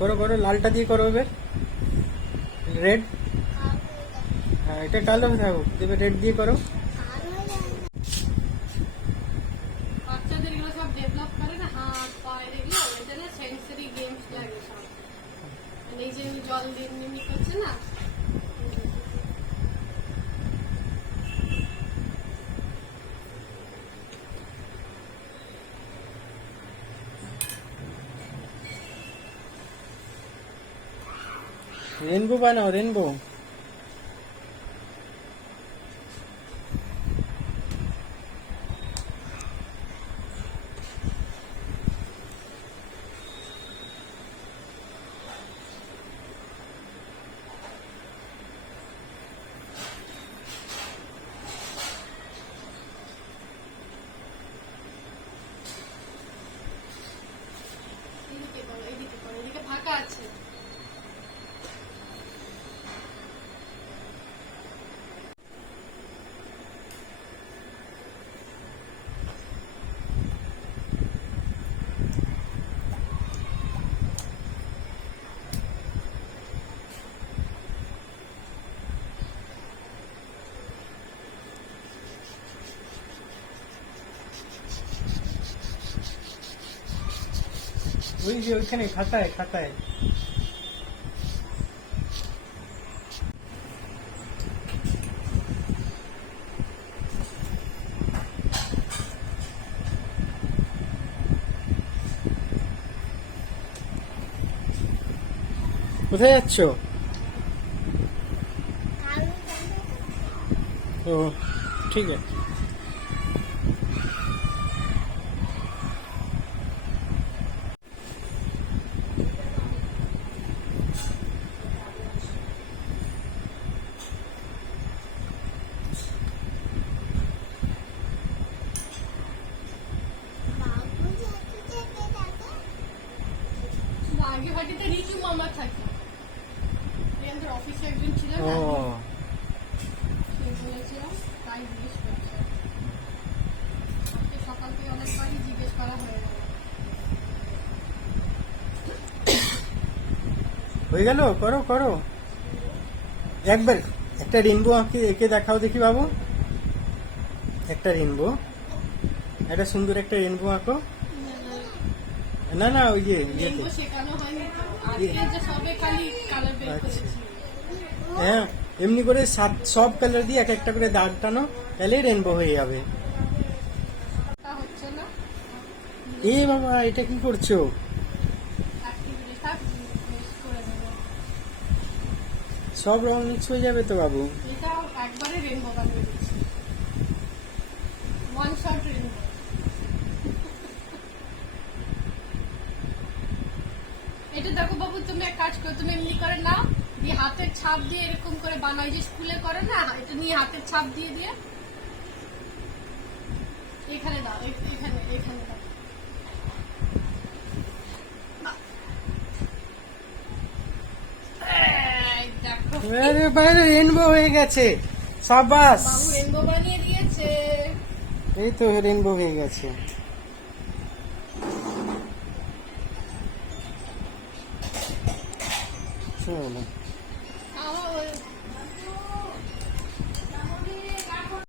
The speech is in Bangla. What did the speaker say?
করো করো, লালটা দিয়ে করো এবার। রেড, হ্যাঁ এটা কালো থাকুক, এবার রেড দিয়ে করো। বাচ্চাদের এগুলো সব ডেভেলপ করে না, হাত পায়ের এগুলো, এটা না সেন্সরি গেমস লাগে সব। এই যে জল দিয়ে মিমি করছে না, রেনবো বানাও, রেনবো। এদিকে করো, এদিকে করো, এদিকে ফাঁকা আছে। ওই যে ওইখানে খাতায় খাতায়। কোথায় যাচ্ছ? ও ঠিক আছে। আগে বাড়িতে রিচু মামা থাকে, আমাদের অফিসে একজন ছিল ও না, সে বলেছিলাম, তাই জিজ্ঞেস করছে। আজকে সকাল থেকে অনেকবারই জিজ্ঞেস করা হয়ে গেল। হয়ে গেল, করো করো একবার। একটা রেনবো আঁকে এঁকে দেখাও দেখি বাবু। একটা রেনবো, একটা সুন্দর একটা রেনবো আঁকো। না না ওই যে ইয়েতে। রেনবো শেখানো হয়নি তো, আজকে যে সবে খালি কালার বের আচ্ছা। করেছি। হ্যাঁ এমনি করে সব কালার দিয়ে এক একটা করে দাগ টানো, তাহলেই রেনবো হয়ে যাবে। তা হচ্ছে না, এ বাবা এটা কি করছো? activity থাক, mix করে নেবো। সব রং মিক্স হয়ে যাবে তো বাবু। এটা একবারে রেনবো বানিয়ে দিচ্ছি, ওয়ান শট রেনবো। এটা দেখো বাবু, তুমি এক কাজ করো, তুমি এমনি করে নাও, দিয়ে হাতের ছাপ দিয়ে এরকম করে বানাই, যে স্কুলে করে না, এটা নিয়ে হাতের ছাপ দিয়ে দিয়ে এখানে দাও, এখানে এখানে দাও। এই দেখো, আরে বাইরে রেনবো হয়ে গেছে, সাবাস। বাবু রেনবো বানিয়ে দিয়েছে। এই তো রেনবো হয়ে গেছে। চলো। আমার